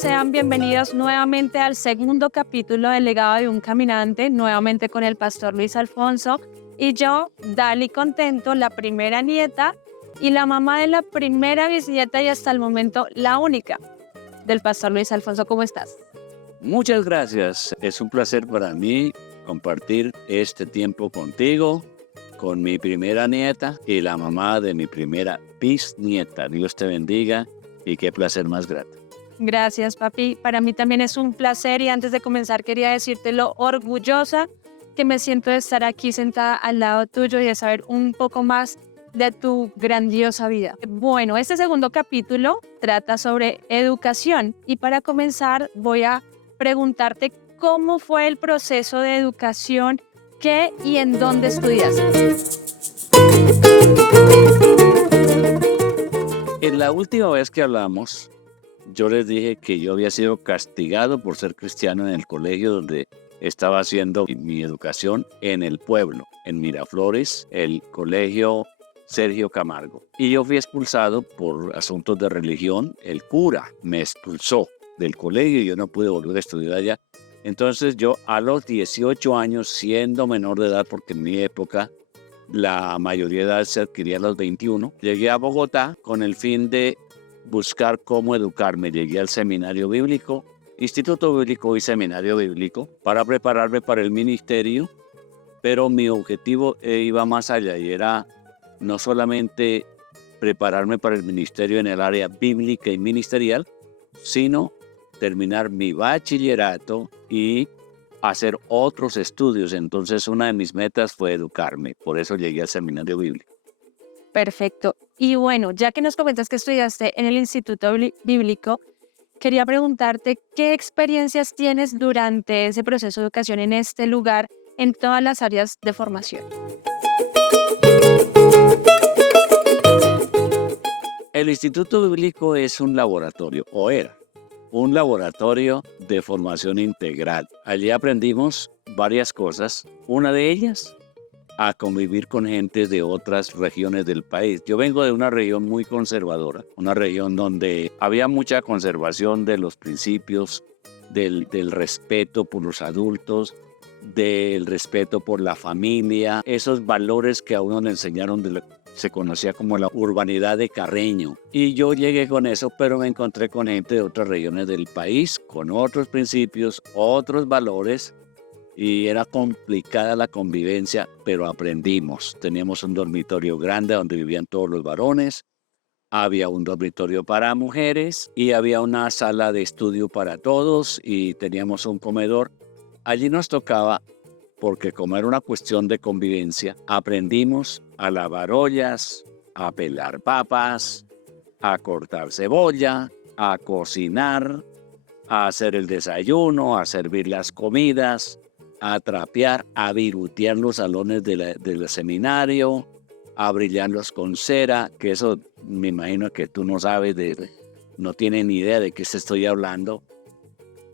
sean bienvenidos nuevamente al segundo capítulo del Legado de un Caminante, nuevamente con el pastor Luis Alfonso y yo, Dali Contento, la primera nieta y la mamá de la primera bisnieta y hasta el momento la única del pastor Luis Alfonso. ¿Cómo estás? Muchas gracias. Es un placer para mí compartir este tiempo contigo, con mi primera nieta y la mamá de mi primera bisnieta. Dios te bendiga y qué placer más grande. Gracias, papi. Para mí también es un placer y antes de comenzar quería decirte lo orgullosa que me siento de estar aquí sentada al lado tuyo y de saber un poco más de tu grandiosa vida. Bueno, este segundo capítulo trata sobre educación y para comenzar voy a preguntarte cómo fue el proceso de educación, qué y en dónde estudiaste. En la última vez que hablamos, yo les dije que yo había sido castigado por ser cristiano en el colegio donde estaba haciendo mi educación en el pueblo, en Miraflores, el colegio Sergio Camargo. Y yo fui expulsado por asuntos de religión. El cura me expulsó del colegio y yo no pude volver a estudiar allá. Entonces yo a los 18 años, siendo menor de edad, porque en mi época la mayoría de edad se adquiría a los 21, llegué a Bogotá con el fin de buscar cómo educarme. Llegué al seminario bíblico, Instituto Bíblico y Seminario Bíblico, para prepararme para el ministerio, pero mi objetivo iba más allá y era no solamente prepararme para el ministerio en el área bíblica y ministerial, sino terminar mi bachillerato y hacer otros estudios. Entonces una de mis metas fue educarme, por eso llegué al seminario bíblico. Perfecto. Y bueno, ya que nos comentas que estudiaste en el Instituto Bíblico, quería preguntarte qué experiencias tienes durante ese proceso de educación en este lugar, en todas las áreas de formación. El Instituto Bíblico es un laboratorio, o era un laboratorio de formación integral. Allí aprendimos varias cosas. Una de ellas, a convivir con gente de otras regiones del país. Yo vengo de una región muy conservadora, una región donde había mucha conservación de los principios, del respeto por los adultos, del respeto por la familia, esos valores que a uno le enseñaron se conocía como la urbanidad de Carreño. Y yo llegué con eso, pero me encontré con gente de otras regiones del país, con otros principios, otros valores, y era complicada la convivencia, pero aprendimos. Teníamos un dormitorio grande donde vivían todos los varones, había un dormitorio para mujeres y había una sala de estudio para todos y teníamos un comedor. Allí nos tocaba, porque como era una cuestión de convivencia, aprendimos a lavar ollas, a pelar papas, a cortar cebolla, a cocinar, a hacer el desayuno, a servir las comidas, a trapear, a virutear los salones del seminario, a brillarlos con cera, que eso me imagino que tú no sabes, no tienes ni idea de qué te estoy hablando,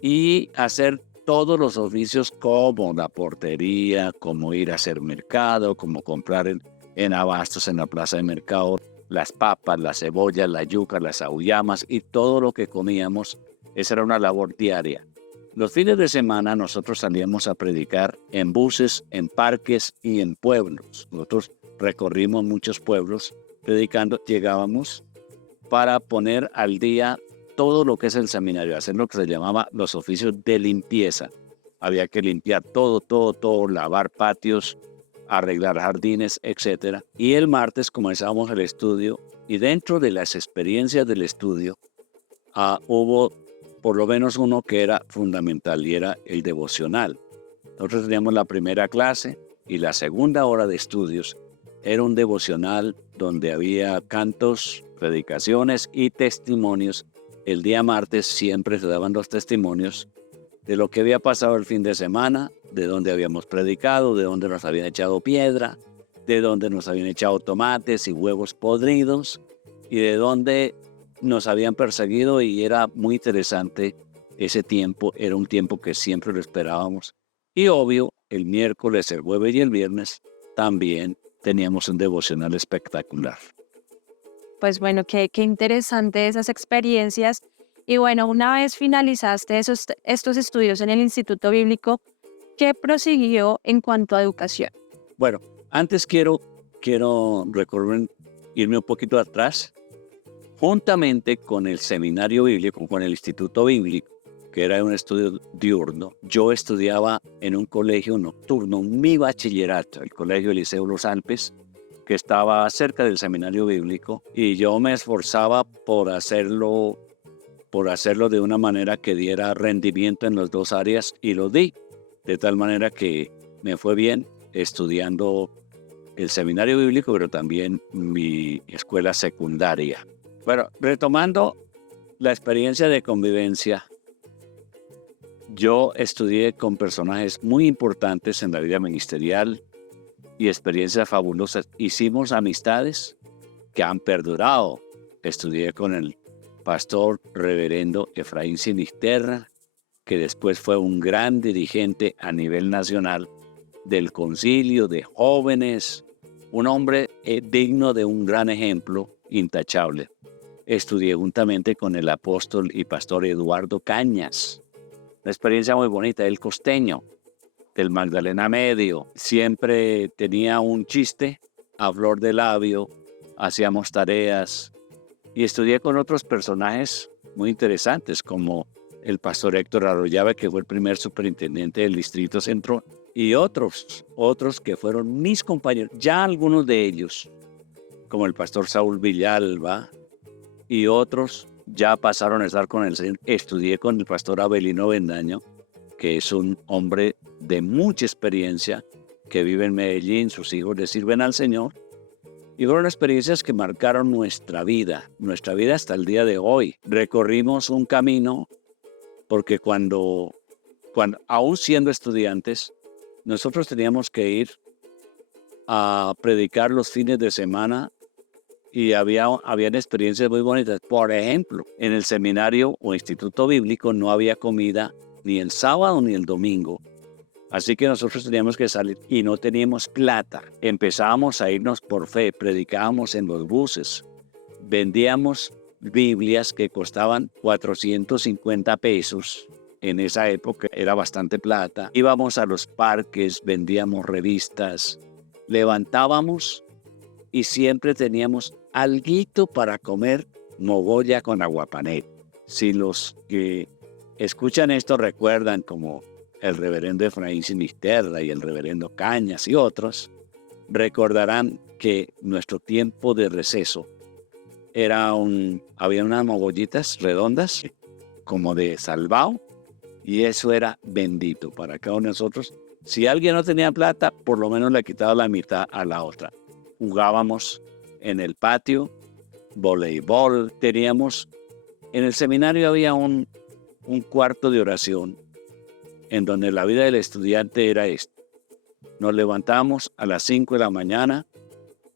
y hacer todos los oficios como la portería, como ir a hacer mercado, como comprar en abastos en la plaza de mercado, las papas, las cebollas, las yucas, las auyamas y todo lo que comíamos. Esa era una labor diaria. Los fines de semana nosotros salíamos a predicar en buses, en parques y en pueblos. Nosotros recorrimos muchos pueblos predicando, llegábamos para poner al día todo lo que es el seminario, hacer lo que se llamaba los oficios de limpieza. Había que limpiar todo, lavar patios, arreglar jardines, etc. Y el martes comenzábamos el estudio y dentro de las experiencias del estudio hubo por lo menos uno que era fundamental y era el devocional. Nosotros teníamos la primera clase y la segunda hora de estudios era un devocional donde había cantos, predicaciones y testimonios. El día martes siempre se daban los testimonios de lo que había pasado el fin de semana, de dónde habíamos predicado, de dónde nos habían echado piedra, de dónde nos habían echado tomates y huevos podridos y de dónde nos habían perseguido, y era muy interesante ese tiempo. Era un tiempo que siempre lo esperábamos. Y obvio, el miércoles, el jueves y el viernes también teníamos un devocional espectacular. Pues bueno, qué interesante esas experiencias. Y bueno, una vez finalizaste estos estudios en el Instituto Bíblico, ¿qué prosiguió en cuanto a educación? Bueno, antes quiero recorrer, irme un poquito atrás. Juntamente con el seminario bíblico, con el Instituto Bíblico, que era un estudio diurno, yo estudiaba en un colegio nocturno, mi bachillerato, el Colegio Eliseo Los Alpes, que estaba cerca del seminario bíblico, y yo me esforzaba por hacerlo de una manera que diera rendimiento en las dos áreas, y lo di, de tal manera que me fue bien estudiando el seminario bíblico, pero también mi escuela secundaria. Bueno, retomando la experiencia de convivencia, yo estudié con personajes muy importantes en la vida ministerial y experiencias fabulosas. Hicimos amistades que han perdurado. Estudié con el pastor reverendo Efraín Sinisterra, que después fue un gran dirigente a nivel nacional del concilio de jóvenes, un hombre digno de un gran ejemplo, intachable. Estudié juntamente con el apóstol y pastor Eduardo Cañas. Una experiencia muy bonita, el costeño del Magdalena Medio. Siempre tenía un chiste a flor de labio, hacíamos tareas y estudié con otros personajes muy interesantes como el pastor Héctor Arroyave, que fue el primer superintendente del Distrito Centro, y otros que fueron mis compañeros, ya algunos de ellos, como el pastor Saúl Villalba, y otros ya pasaron a estar con el Señor. Estudié con el pastor Abelino Bendaño, que es un hombre de mucha experiencia, que vive en Medellín, sus hijos le sirven al Señor, y fueron experiencias que marcaron nuestra vida hasta el día de hoy. Recorrimos un camino, porque cuando aún siendo estudiantes, nosotros teníamos que ir a predicar los fines de semana, y habían experiencias muy bonitas. Por ejemplo, en el seminario o instituto bíblico no había comida ni el sábado ni el domingo. Así que nosotros teníamos que salir y no teníamos plata. Empezábamos a irnos por fe, predicábamos en los buses, vendíamos Biblias que costaban 450 pesos. En esa época era bastante plata. Íbamos a los parques, vendíamos revistas, levantábamos y siempre teníamos alguito para comer, mogolla con aguapanela. Si los que escuchan esto recuerdan, como el reverendo Efraín Sinisterra y el reverendo Cañas y otros, recordarán que nuestro tiempo de receso había unas mogollitas redondas como de salvao, y eso era bendito para cada uno de nosotros. Si alguien no tenía plata, por lo menos le quitaba la mitad a la otra. Jugábamos en el patio, voleibol. En el seminario había un cuarto de oración en donde la vida del estudiante era esto. Nos levantábamos a las 5 de la mañana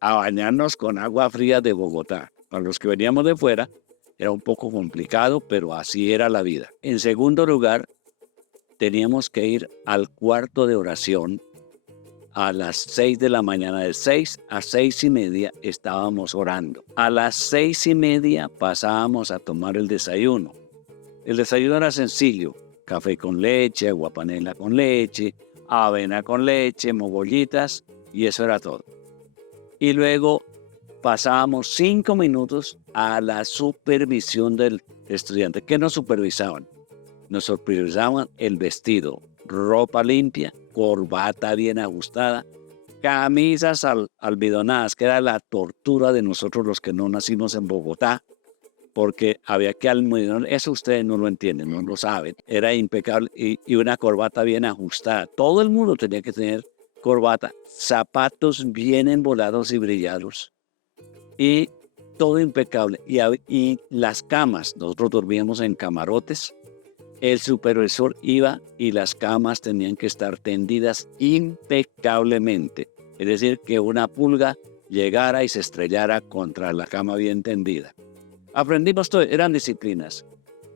a bañarnos con agua fría de Bogotá. Para los que veníamos de fuera era un poco complicado, pero así era la vida. En segundo lugar, teníamos que ir al cuarto de oración a las 6 de la mañana. De 6 a 6:30 estábamos orando. A las 6:30 pasábamos a tomar el desayuno. El desayuno era sencillo: café con leche, aguapanela con leche, avena con leche, mogollitas, y eso era todo. Y luego pasábamos 5 minutos a la supervisión del estudiante. ¿Qué nos supervisaban? Nos supervisaban el vestido, ropa limpia, corbata bien ajustada, camisas almidonadas, que era la tortura de nosotros los que no nacimos en Bogotá, porque había que almidonar. Eso ustedes no lo entienden, no lo saben. Era impecable, y una corbata bien ajustada. Todo el mundo tenía que tener corbata, zapatos bien embolados y brillados, y todo impecable. Y las camas, nosotros dormíamos en camarotes. El supervisor iba y las camas tenían que estar tendidas impecablemente. Es decir, que una pulga llegara y se estrellara contra la cama bien tendida. Aprendimos todo, eran disciplinas.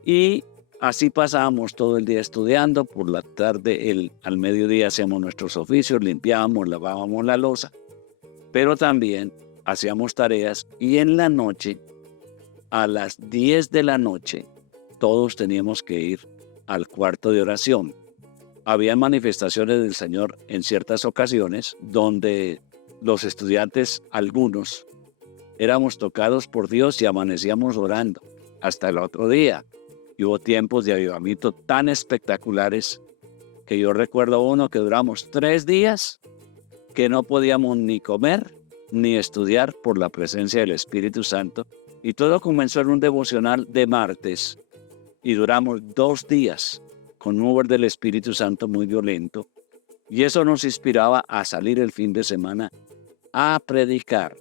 Y así pasábamos todo el día estudiando. Por la tarde, al mediodía, hacíamos nuestros oficios, limpiábamos, lavábamos la loza. Pero también hacíamos tareas, y en la noche, a las 10 de la noche, todos teníamos que ir al cuarto de oración. Había manifestaciones del Señor en ciertas ocasiones donde los estudiantes, algunos, éramos tocados por Dios y amanecíamos orando hasta el otro día. Y hubo tiempos de avivamiento tan espectaculares que yo recuerdo uno que duramos 3 días que no podíamos ni comer ni estudiar por la presencia del Espíritu Santo. Y todo comenzó en un devocional de martes y duramos 2 días con un mover del Espíritu Santo muy violento. Y eso nos inspiraba a salir el fin de semana a predicar.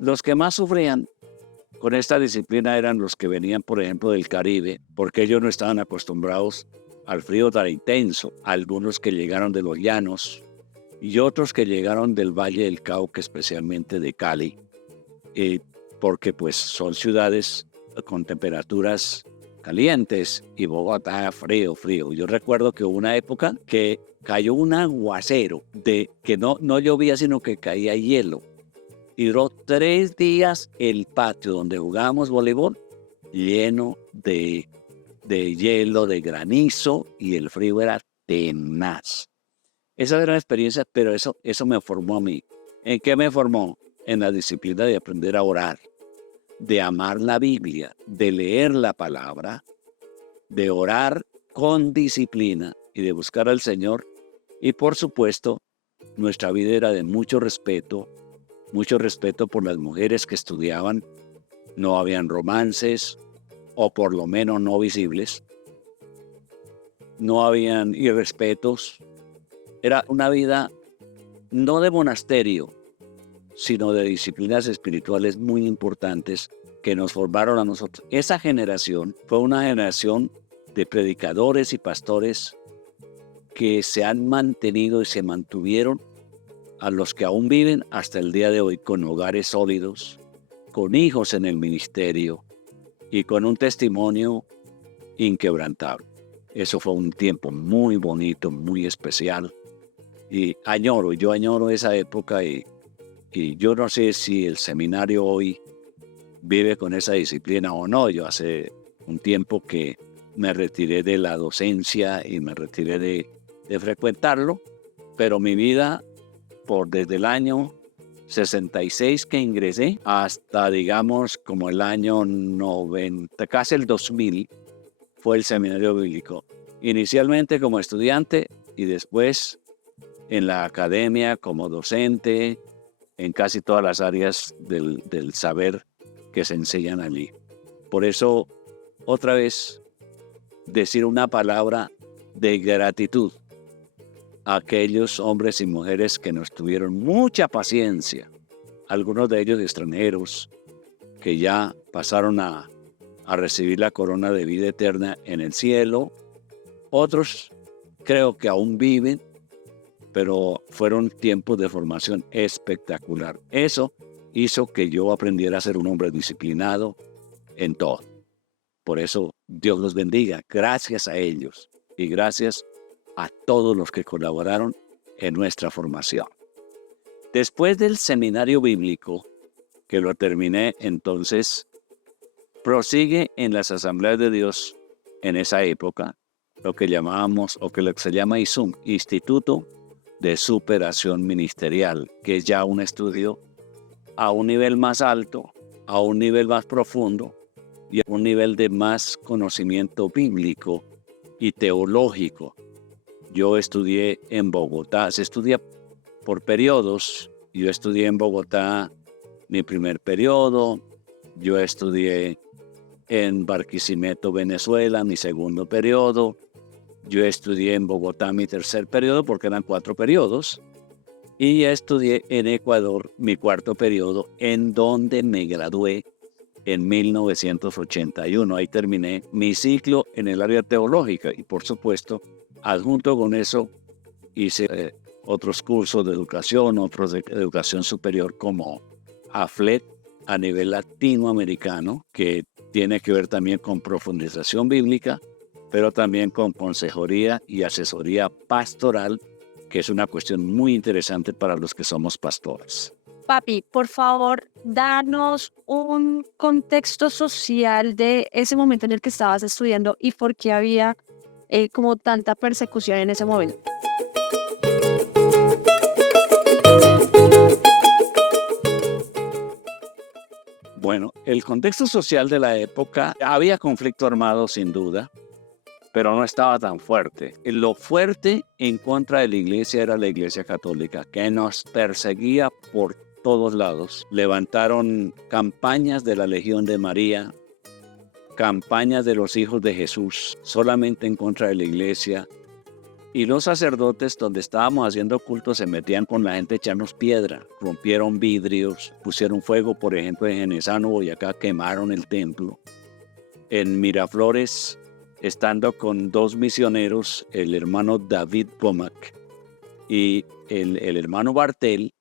Los que más sufrían con esta disciplina eran los que venían, por ejemplo, del Caribe, porque ellos no estaban acostumbrados al frío tan intenso. Algunos que llegaron de los llanos y otros que llegaron del Valle del Cauca, especialmente de Cali, porque pues son ciudades con temperaturas calientes y Bogotá frío. Yo recuerdo que hubo una época que cayó un aguacero de que no llovía, sino que caía hielo. Y duró 3 días el patio donde jugábamos voleibol lleno de hielo, de granizo, y el frío era tenaz. Esa era una experiencia, pero eso me formó a mí. ¿En qué me formó? En la disciplina de aprender a orar, de amar la Biblia, de leer la palabra, de orar con disciplina y de buscar al Señor. Y por supuesto, nuestra vida era de mucho respeto por las mujeres que estudiaban. No habían romances, o por lo menos no visibles. No habían irrespetos. Era una vida no de monasterio, sino de disciplinas espirituales muy importantes que nos formaron a nosotros. Esa generación fue una generación de predicadores y pastores que se han mantenido y se mantuvieron, a los que aún viven hasta el día de hoy, con hogares sólidos, con hijos en el ministerio y con un testimonio inquebrantable. Eso fue un tiempo muy bonito, muy especial, y yo añoro esa época, y yo no sé si el seminario hoy vive con esa disciplina o no. Yo hace un tiempo que me retiré de la docencia y me retiré de frecuentarlo, pero mi vida, desde el año 66 que ingresé hasta, digamos, como el año 90, casi el 2000, fue el seminario bíblico. Inicialmente como estudiante y después en la academia como docente, en casi todas las áreas del saber que se enseñan allí. Por eso, otra vez, decir una palabra de gratitud a aquellos hombres y mujeres que nos tuvieron mucha paciencia, algunos de ellos extranjeros, que ya pasaron a recibir la corona de vida eterna en el cielo. Otros creo que aún viven, pero fueron tiempos de formación espectacular. Eso hizo que yo aprendiera a ser un hombre disciplinado en todo. Por eso, Dios los bendiga. Gracias a ellos y gracias a todos los que colaboraron en nuestra formación. Después del seminario bíblico, que lo terminé, entonces prosigue en las Asambleas de Dios en esa época, lo que llamábamos, o que lo que se llama ISUM, Instituto de Superación Ministerial, que es ya un estudio a un nivel más alto, a un nivel más profundo y a un nivel de más conocimiento bíblico y teológico. Yo estudié en Bogotá, se estudia por periodos. Yo estudié en Bogotá mi primer periodo, yo estudié en Barquisimeto, Venezuela, mi segundo periodo, yo estudié en Bogotá mi tercer periodo, porque eran 4 periodos, y estudié en Ecuador mi cuarto periodo, en donde me gradué en 1981. Ahí terminé mi ciclo en el área teológica y, por supuesto, adjunto con eso hice otros cursos de educación, otros de educación superior como AFLET a nivel latinoamericano, que tiene que ver también con profundización bíblica, pero también con consejería y asesoría pastoral, que es una cuestión muy interesante para los que somos pastores. Papi, por favor, danos un contexto social de ese momento en el que estabas estudiando y por qué había como tanta persecución en ese momento. Bueno, el contexto social de la época, había conflicto armado sin duda, pero no estaba tan fuerte. Lo fuerte en contra de la iglesia era la iglesia católica, que nos perseguía por todos lados. Levantaron campañas de la Legión de María, campañas de los hijos de Jesús, solamente en contra de la iglesia. Y los sacerdotes, donde estábamos haciendo culto, se metían con la gente a echarnos piedra. Rompieron vidrios, pusieron fuego, por ejemplo, en Genesano, Boyacá, quemaron el templo. En Miraflores, estando con dos misioneros, el hermano David Womack y el hermano Bartel,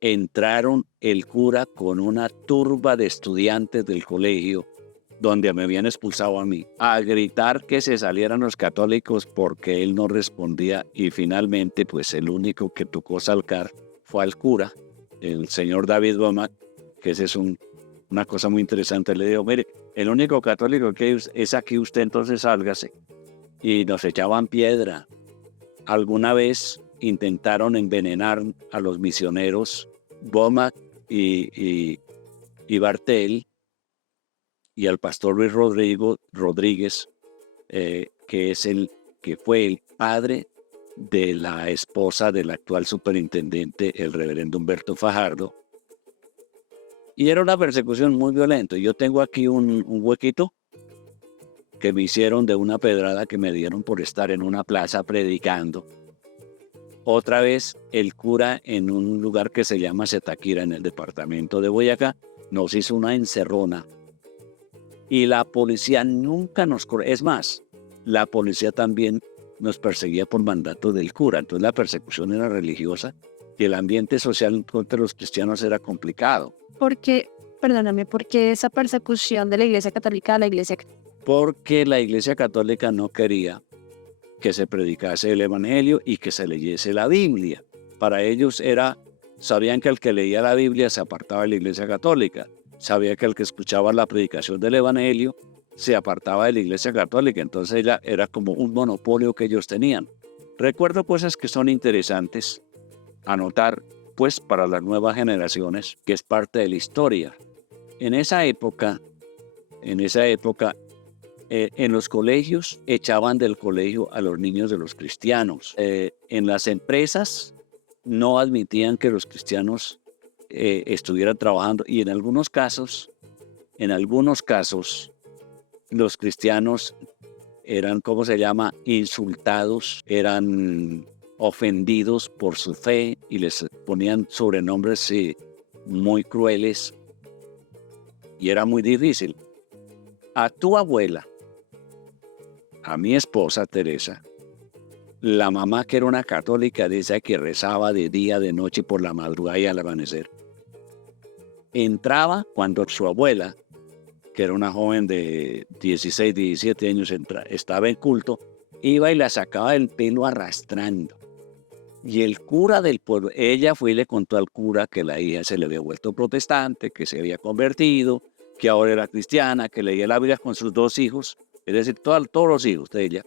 entraron el cura con una turba de estudiantes del colegio donde me habían expulsado a mí, a gritar que se salieran los católicos porque él no respondía, y finalmente pues el único que tocó salcar fue al cura, el señor David Womack, que ese es una cosa muy interesante. Le digo, mire, el único católico que es aquí, usted, entonces sálgase. Y nos echaban piedra. Alguna vez intentaron envenenar a los misioneros Womack y Bartel, y al pastor Luis Rodríguez, que fue el padre de la esposa del actual superintendente, el reverendo Humberto Fajardo. Y era una persecución muy violenta. Yo tengo aquí un huequito que me hicieron de una pedrada que me dieron por estar en una plaza predicando. Otra vez el cura, en un lugar que se llama Zetaquira, en el departamento de Boyacá, nos hizo una encerrona. Y la policía nunca es más, la policía también nos perseguía por mandato del cura. Entonces la persecución era religiosa y el ambiente social contra los cristianos era complicado. Porque, perdóname, porque esa persecución de la Iglesia Católica a la Iglesia... Porque la Iglesia Católica no quería que se predicase el Evangelio y que se leyese la Biblia. Para ellos sabían que el que leía la Biblia se apartaba de la Iglesia Católica. Sabía que el que escuchaba la predicación del Evangelio se apartaba de la Iglesia Católica. Entonces era como un monopolio que ellos tenían. Recuerdo cosas que son interesantes anotar, pues, para las nuevas generaciones, que es parte de la historia. En esa época, en los colegios echaban del colegio a los niños de los cristianos. En las empresas no admitían que los cristianos estuvieran trabajando, y en algunos casos los cristianos eran, ¿cómo se llama?, insultados, eran ofendidos por su fe y les ponían sobrenombres muy crueles, y era muy difícil. A tu abuela, a mi esposa Teresa, la mamá, que era una católica, dice que rezaba de día, de noche, por la madrugada y al amanecer. Entraba cuando su abuela, que era una joven de 16, 17 años, estaba en culto, iba y la sacaba del pelo arrastrando. Y el cura del pueblo, ella fue y le contó al cura que la hija se le había vuelto protestante, que se había convertido, que ahora era cristiana, que leía la Biblia con sus dos hijos, es decir, todos los hijos de ella.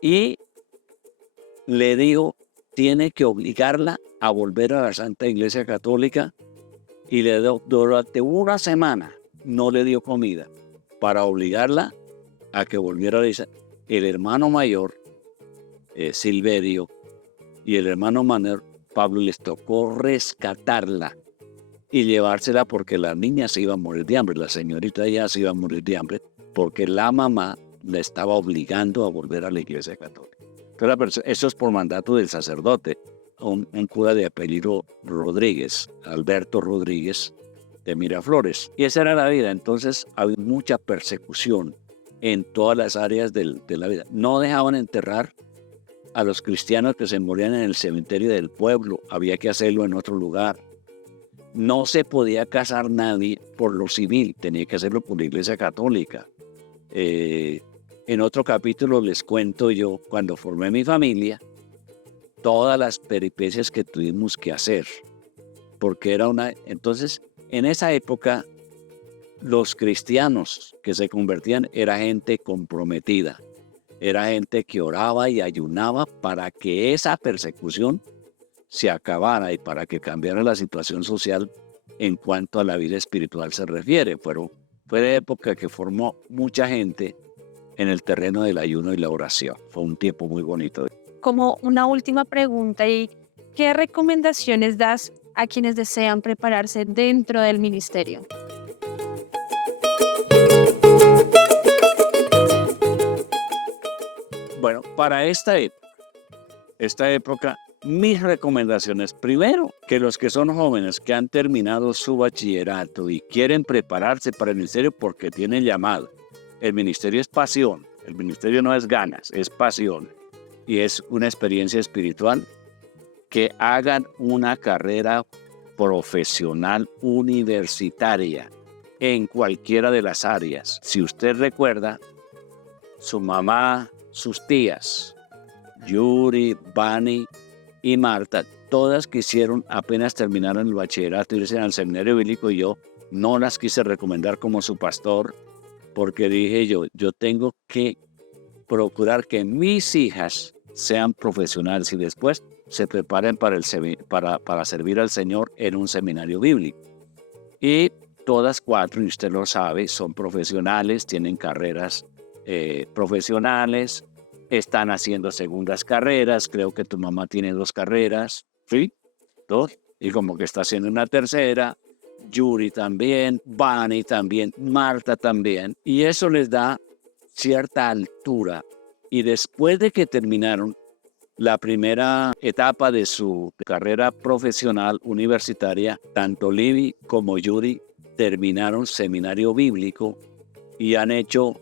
Y le dijo, tiene que obligarla a volver a la Santa Iglesia Católica, y durante una semana no le dio comida para obligarla a que volviera a la iglesia. El hermano mayor, Silverio, y el hermano menor, Pablo, les tocó rescatarla y llevársela, porque la niña se iba a morir de hambre, la señorita ya se iba a morir de hambre, porque la mamá la estaba obligando a volver a la Iglesia Católica. Entonces, eso es por mandato del sacerdote, un cura de apellido Rodríguez, Alberto Rodríguez, de Miraflores. Y esa era la vida. Entonces había mucha persecución en todas las áreas de la vida. No dejaban enterrar a los cristianos que se morían en el cementerio del pueblo, había que hacerlo en otro lugar. No se podía casar nadie por lo civil, tenía que hacerlo por la Iglesia Católica. En otro capítulo les cuento yo, cuando formé mi familia, todas las peripecias que tuvimos que hacer. porque era una... Entonces, en esa época, los cristianos que se convertían era gente comprometida, era gente que oraba y ayunaba para que esa persecución se acabara y para que cambiara la situación social en cuanto a la vida espiritual se refiere. Fue época que formó mucha gente en el terreno del ayuno y la oración. Fue un tiempo muy bonito. Como una última pregunta, ¿y qué recomendaciones das a quienes desean prepararse dentro del ministerio? Bueno, para esta época, mis recomendaciones, primero, que los que son jóvenes que han terminado su bachillerato y quieren prepararse para el ministerio porque tienen llamado. El ministerio es pasión, el ministerio no es ganas, es pasión y es una experiencia espiritual, que hagan una carrera profesional universitaria en cualquiera de las áreas. Si usted recuerda, su mamá, sus tías, Yuri, Bani y Marta, todas quisieron apenas terminaron el bachillerato irse al seminario bíblico, y yo no las quise recomendar como su pastor, porque dije yo tengo que procurar que mis hijas sean profesionales y después se preparen para servir al Señor en un seminario bíblico. Y todas cuatro, y usted lo sabe, son profesionales, tienen carreras profesionales, están haciendo segundas carreras. Creo que tu mamá tiene 2 carreras, ¿sí? 2, y como que está haciendo una tercera. Yuri también, Bani también, Marta también, y eso les da cierta altura. Y después de que terminaron la primera etapa de su carrera profesional universitaria, tanto Libby como Yuri terminaron seminario bíblico y han hecho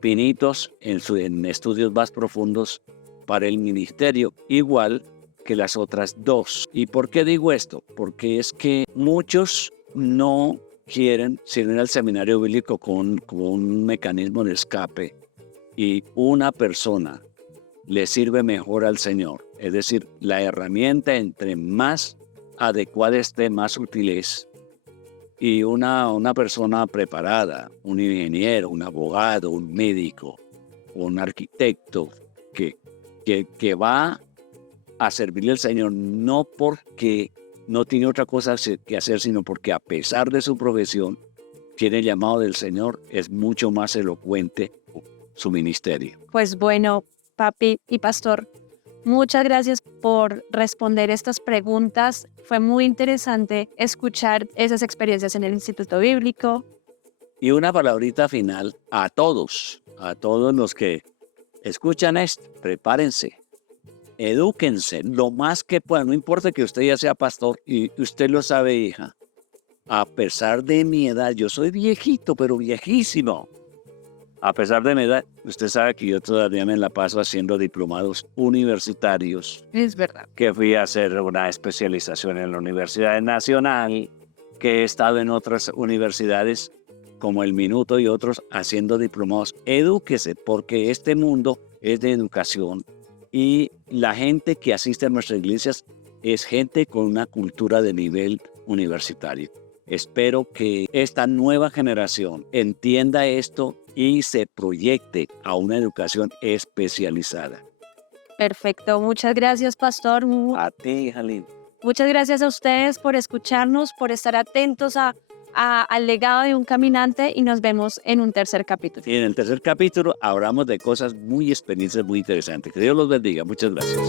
pinitos en estudios más profundos para el ministerio, igual que las otras 2. ¿Y por qué digo esto? Porque es que muchos no quieren servir al seminario bíblico con un mecanismo de escape, y una persona le sirve mejor al Señor. Es decir, la herramienta entre más adecuada esté, más útil es. Y una persona preparada, un ingeniero, un abogado, un médico, un arquitecto que va a servirle al Señor no porque no tiene otra cosa que hacer, sino porque a pesar de su profesión tiene el llamado del Señor, es mucho más elocuente su ministerio. Pues bueno, papi y pastor, muchas gracias por responder estas preguntas. Fue muy interesante escuchar esas experiencias en el Instituto Bíblico. Y una palabrita final a todos los que escuchan esto: prepárense, edúquense lo más que puedan. No importa que usted ya sea pastor, y usted lo sabe, hija. A pesar de mi edad, yo soy viejito, pero viejísimo. A pesar de mi edad, usted sabe que yo todavía me la paso haciendo diplomados universitarios. Es verdad. Que fui a hacer una especialización en la Universidad Nacional, que he estado en otras universidades como el Minuto y otros haciendo diplomados. Edúquese, porque este mundo es de educación y la gente que asiste a nuestras iglesias es gente con una cultura de nivel universitario. Espero que esta nueva generación entienda esto y se proyecte a una educación especializada. Perfecto. Muchas gracias, pastor. A ti, Jalín. Muchas gracias a ustedes por escucharnos, por estar atentos al legado de un caminante, y nos vemos en un tercer capítulo. Y en el tercer capítulo hablamos de cosas experiencias muy interesantes. Que Dios los bendiga. Muchas gracias.